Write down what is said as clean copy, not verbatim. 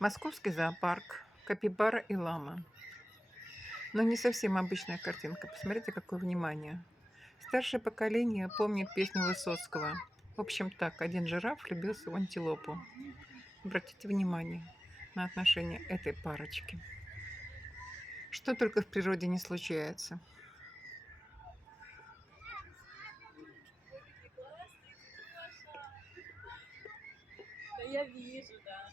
Московский зоопарк, капибара и лама. Но не совсем обычная картинка. Посмотрите, какое внимание. Старшее поколение помнит песню Высоцкого. В общем так, один жираф влюбился в антилопу. Обратите внимание на отношения этой парочки. Что только в природе не случается. Да я вижу, да.